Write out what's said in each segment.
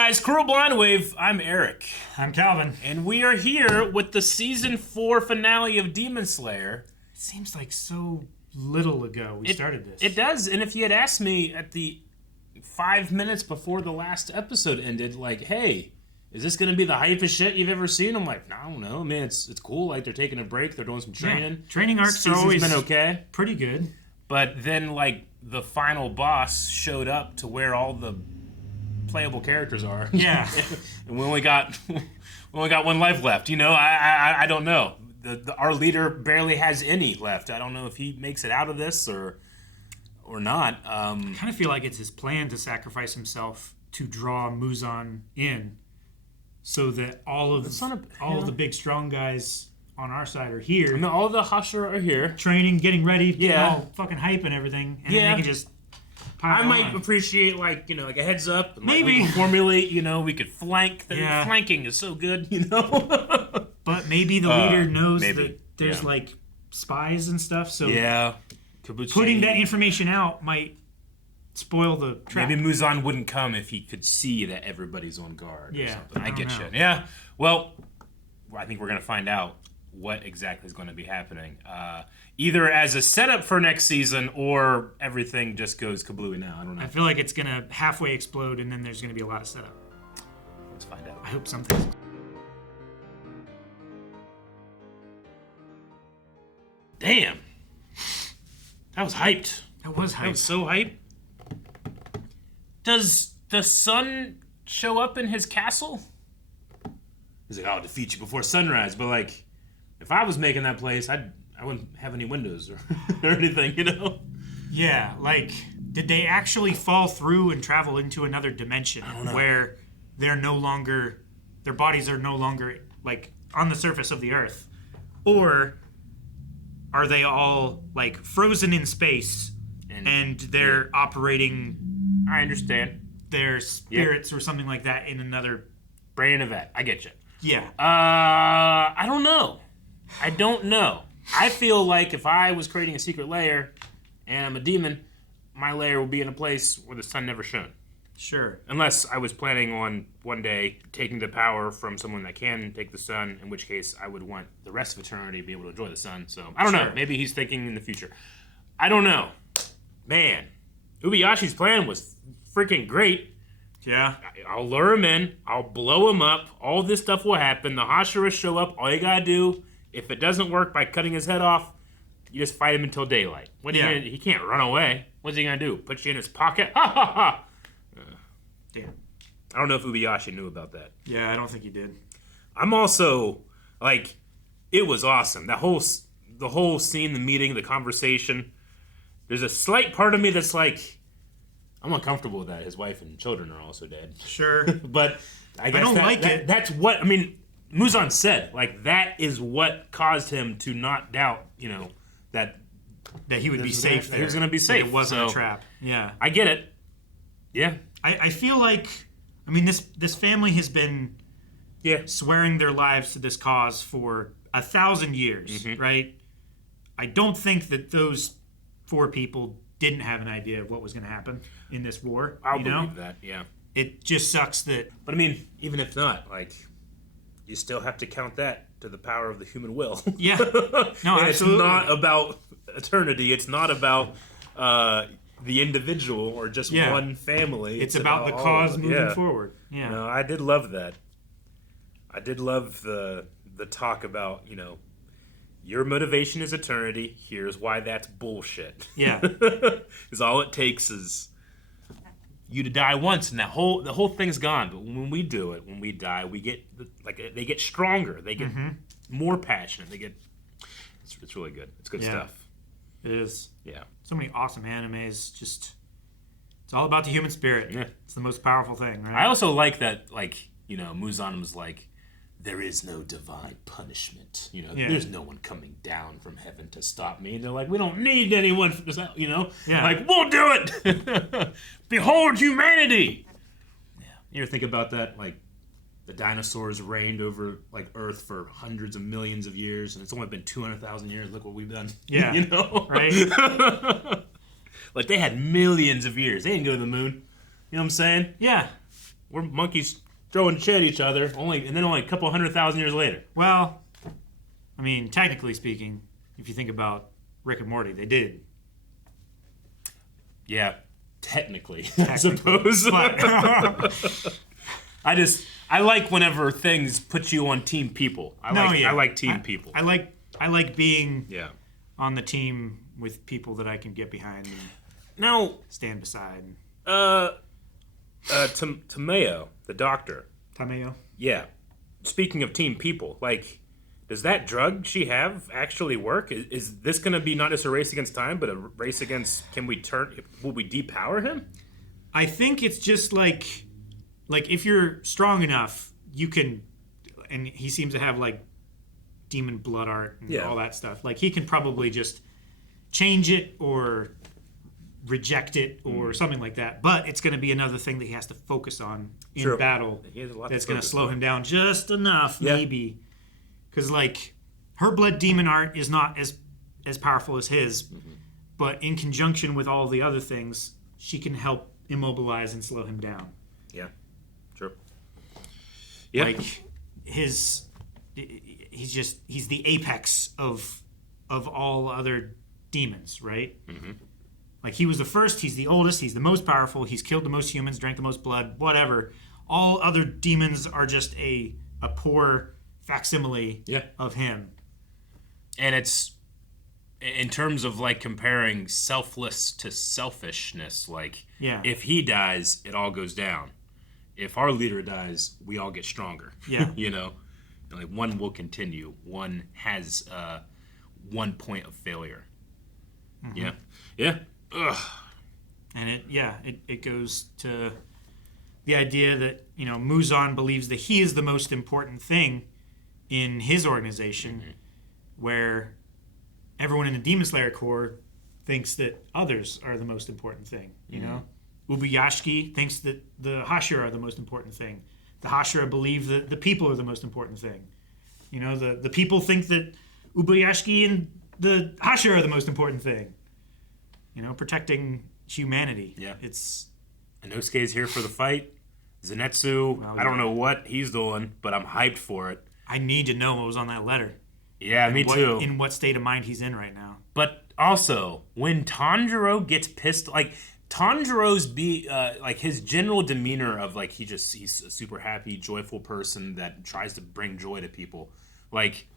guys, Cruel Blind Wave. I'm Eric. I'm Calvin. And we are here with the Season 4 finale of Demon Slayer. It seems like so little ago we started this. It does, and if you had asked me at the 5 minutes before the last episode ended, like, hey, is this going to be the hypest shit you've ever seen? I'm like, I don't know, man, it's cool. Like, they're taking a break, they're doing some training. Yeah. Training arcs are always been okay. Pretty good. But then, like, the final boss showed up to where all the playable characters are. Yeah. And we only got one life left. You know, I don't know. Our leader barely has any left. I don't know if he makes it out of this or not. I kind of feel like it's his plan to sacrifice himself to draw Muzan in, so that all of the big strong guys on our side are here. I mean, all the Hashira are here, training, getting ready, getting all fucking hype and everything, and then they can just. I might appreciate, like a heads up. And, maybe we can formulate. We could flank. Flanking is so good. But maybe the leader knows that there's like spies and stuff. So putting that information out might spoil the trap. Maybe Muzan wouldn't come if he could see that everybody's on guard. Yeah, or something. I get know. you. Yeah. Well, I think we're gonna find out what exactly is going to be happening. Either as a setup for next season or everything just goes kablooey now. I don't know. I feel like it's going to halfway explode and then there's going to be a lot of setup. Let's find out. I hope something. Damn. That was hyped. That was hyped. That was so hyped. Does the sun show up in his castle? He's like, I'll defeat you before sunrise. But, like, if I was making that place, I wouldn't have any windows or anything, Yeah, like, did they actually fall through and travel into another dimension where their bodies are no longer, like, on the surface of the Earth? Or are they all, like, frozen in space and they're operating... I understand. Their spirits or something like that in another... Brain of that. I get you. Yeah. I don't know. I feel like if I was creating a secret lair and I'm a demon, my lair would be in a place where the sun never shone. Sure. Unless I was planning on one day taking the power from someone that can take the sun, in which case I would want the rest of eternity to be able to enjoy the sun. So, I don't know. Maybe he's thinking in the future. I don't know. Man, Ubuyashi's plan was freaking great. Yeah. I'll lure him in. I'll blow him up. All this stuff will happen. The Hashira show up. All you gotta do, if it doesn't work by cutting his head off, you just fight him until daylight. He can't run away. What's he gonna do? Put you in his pocket? Ha ha ha! Damn. I don't know if Ubuyashi knew about that. Yeah, I don't think he did. I'm also, like, it was awesome. The whole scene, the meeting, the conversation. There's a slight part of me that's like, I'm uncomfortable with that. His wife and children are also dead. Sure. But I guess don't like it. That's what, Muzan said, like, that is what caused him to not doubt, that he would be safe there. He was going to be safe. It wasn't a trap. Yeah. I get it. Yeah. I feel like, this family has been swearing their lives to this cause for 1,000 years, right? I don't think that those 4 people didn't have an idea of what was going to happen in this war. I'll believe that, yeah. It just sucks that... But, even if not, like, you still have to count that to the power of the human will. Yeah. No, absolutely. It's not about eternity. It's not about the individual or just one family. It's about the cause moving forward. Yeah. No, I did love that. I did love the talk about, your motivation is eternity. Here's why that's bullshit. Yeah. Because all it takes is you to die once, and the whole thing's gone. But when we do it, when we die, we get they get stronger. They get more passionate. It's really good. It's good stuff. It is. Yeah. So many awesome animes. Just it's all about the human spirit. Yeah. It's the most powerful thing, right? I also like that, Muzan was like, there is no divine punishment. There's no one coming down from heaven to stop me. And they're like, we don't need anyone for this, Like, we'll do it! Behold humanity! Yeah. You ever think about that? Like, the dinosaurs reigned over, like, Earth for hundreds of millions of years, and it's only been 200,000 years. Look what we've done. Yeah. Right? Like, they had millions of years. They didn't go to the moon. You know what I'm saying? Yeah. we're monkeys throwing shit at each other, and then only a couple 100,000 years later. Well, I mean, technically speaking, if you think about Rick and Morty, they did. Yeah, technically. I suppose. But I like whenever things put you on team people. I like team people. I like being on the team with people that I can get behind and stand beside. Tamayo, the doctor. Tamayo? Yeah. Speaking of team people, like, does that drug she have actually work? Is this going to be not just a race against time, but a race against, will we depower him? I think it's just like if you're strong enough, you can, and he seems to have like demon blood art and all that stuff. Like he can probably just change it or reject it or something like that. But it's going to be another thing that he has to focus on in battle. That's going to slow him down just enough, maybe. Because like her blood demon art is not as powerful as his, but in conjunction with all the other things, she can help immobilize and slow him down. Yeah, true. Yeah, like he's the apex of all other demons, right? Mm-hmm. Like he was the first, he's the oldest, he's the most powerful, he's killed the most humans, drank the most blood, whatever. All other demons are just a poor facsimile of him. And it's, in terms of like comparing selfless to selfishness, like if he dies, it all goes down. If our leader dies, we all get stronger. Yeah. You know? Like one will continue. One has one point of failure. Mm-hmm. Yeah. Yeah. Ugh. And it goes to the idea that, Muzan believes that he is the most important thing in his organization, where everyone in the Demon Slayer Corps thinks that others are the most important thing, you know? Ubuyashiki thinks that the Hashira are the most important thing. The Hashira believe that the people are the most important thing. The people think that Ubuyashiki and the Hashira are the most important thing. Protecting humanity. Yeah. It's... Inosuke is here for the fight. Zenitsu, I don't know what he's doing, but I'm hyped for it. I need to know what was on that letter. Yeah, me too. In what state of mind he's in right now. But also, when Tanjiro gets pissed, like Tanjiro's his general demeanor of like he's a super happy, joyful person that tries to bring joy to people. Like,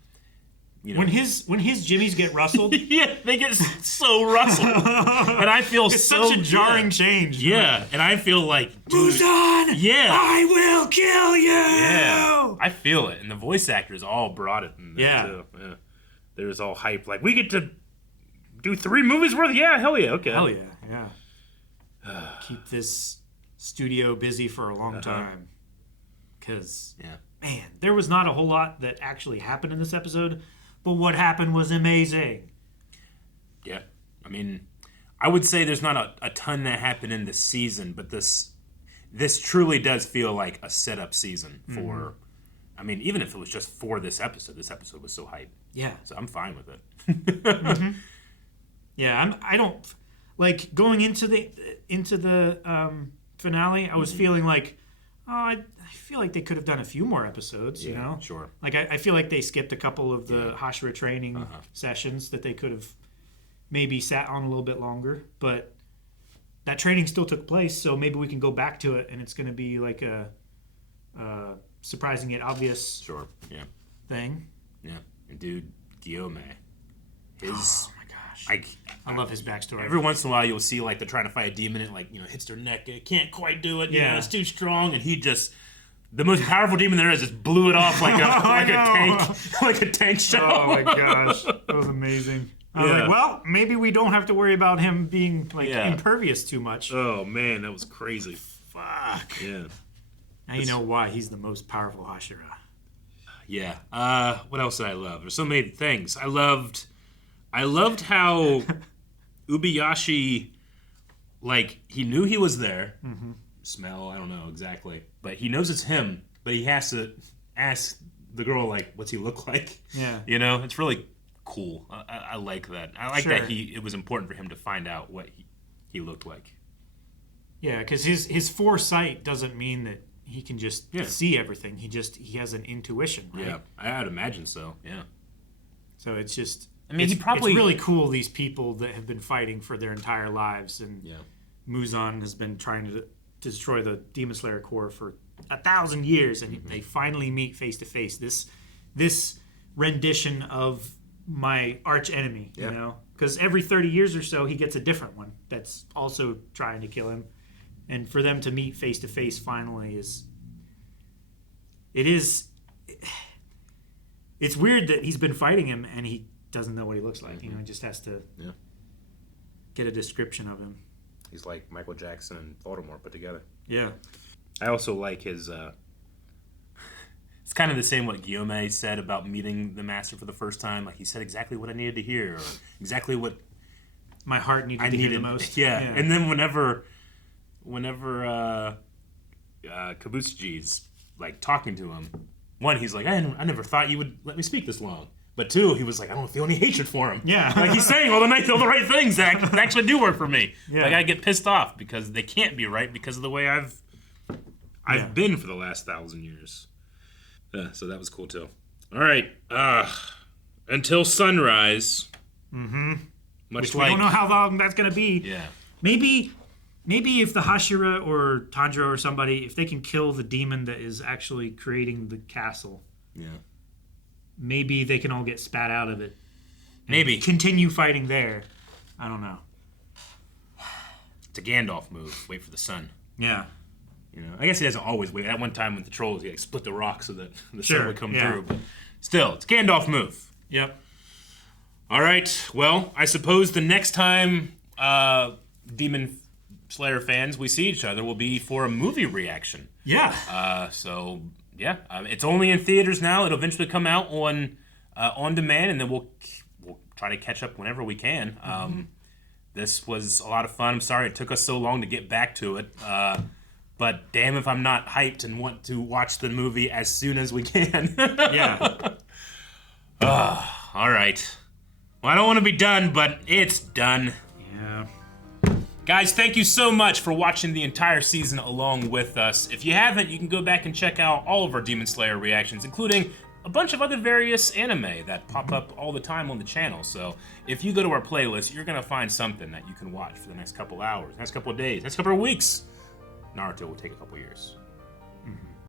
when his jimmies get rustled, they get so rustled, and I feel it's such a jarring change. Yeah, and I feel like, Muzan, I will kill you. Yeah, I feel it, and the voice actors all brought it. In there too. Yeah, they're just all hyped. Like, we get to do 3 movies worth. Yeah, hell yeah, okay. Hell yeah. Keep this studio busy for a long time, because man, there was not a whole lot that actually happened in this episode. But what happened was amazing. Yeah. I mean, I would say there's not a ton that happened in this season, but this truly does feel like a setup season for... I mean, even if it was just for this episode was so hype. Yeah. So I'm fine with it. Yeah, I don't... Like, going into the finale, I was feeling like, I feel like they could have done a few more episodes, you know? Sure. Like, I feel like they skipped a couple of the Hashira training sessions that they could have maybe sat on a little bit longer. But that training still took place, so maybe we can go back to it, and it's going to be like a surprising yet obvious thing. Yeah. And dude, Gyomei. Oh my gosh. I love his backstory. Every once in a while you'll see like they're trying to fight a demon and hits their neck. It can't quite do it. It's too strong, and he just... The most powerful demon there is just blew it off like a tank shell. Oh my gosh, that was amazing. I was like, well, maybe we don't have to worry about him being impervious too much. Oh man, that was crazy. Fuck. Yeah. Now you know why he's the most powerful Hashira. Yeah. What else did I love? There's so many things. I loved how Ubuyashiki, like, he knew he was there. Mm-hmm. Smell, I don't know exactly, but he knows it's him, but he has to ask the girl, like, what's he look like? Yeah. It's really cool. I like that. I like that it was important for him to find out what he looked like. Yeah, because his foresight doesn't mean that he can just see everything. He has an intuition, right? Yeah, I'd imagine so. Yeah. So it's just, I mean, it's really cool, these people that have been fighting for their entire lives, and Muzan has been trying to destroy the Demon Slayer Corps for 1,000 years, and they finally meet face to face. This rendition of my arch enemy, you know, because every 30 years or so he gets a different one that's also trying to kill him, and for them to meet face to face finally it's weird that he's been fighting him and he doesn't know what he looks like. You know, he just has to get a description of him. He's like Michael Jackson and Voldemort put together. Yeah. I also like his it's kind of the same what Gyomei said about meeting the master for the first time. Like, he said exactly what I needed to hear, or exactly what my heart needed to hear the most. Yeah. And then whenever Kabutsiji's like talking to him, one, he's like, I never thought you would let me speak this long. But two, he was like, I don't feel any hatred for him. Yeah. Like, he's saying all the right things that actually do work for me. Yeah. Like, I get pissed off because they can't be right because of the way I've been for the last 1,000 years. So that was cool too. All right. Until sunrise. Mm-hmm. Which we don't know how long that's going to be. Yeah. Maybe if the Hashira or Tanjiro or somebody, if they can kill the demon that is actually creating the castle. Yeah. Maybe they can all get spat out of it. Maybe. Continue fighting there. I don't know. It's a Gandalf move. Wait for the sun. Yeah. You know, I guess he doesn't always wait. At one time with the trolls, he like split the rock so that the sun would come through. But still, it's a Gandalf move. Yep. All right. Well, I suppose the next time Demon Slayer fans we see each other will be for a movie reaction. Yeah. It's only in theaters now. It'll eventually come out on demand, and then we'll try to catch up whenever we can. This was a lot of fun. I'm sorry it took us so long to get back to it. But damn if I'm not hyped and want to watch the movie as soon as we can. Yeah. All right. Well, I don't want to be done, but it's done. Yeah. Guys, thank you so much for watching the entire season along with us. If you haven't, you can go back and check out all of our Demon Slayer reactions, including a bunch of other various anime that pop up all the time on the channel. So if you go to our playlist, you're going to find something that you can watch for the next couple hours, next couple of days, next couple of weeks. Naruto will take a couple years.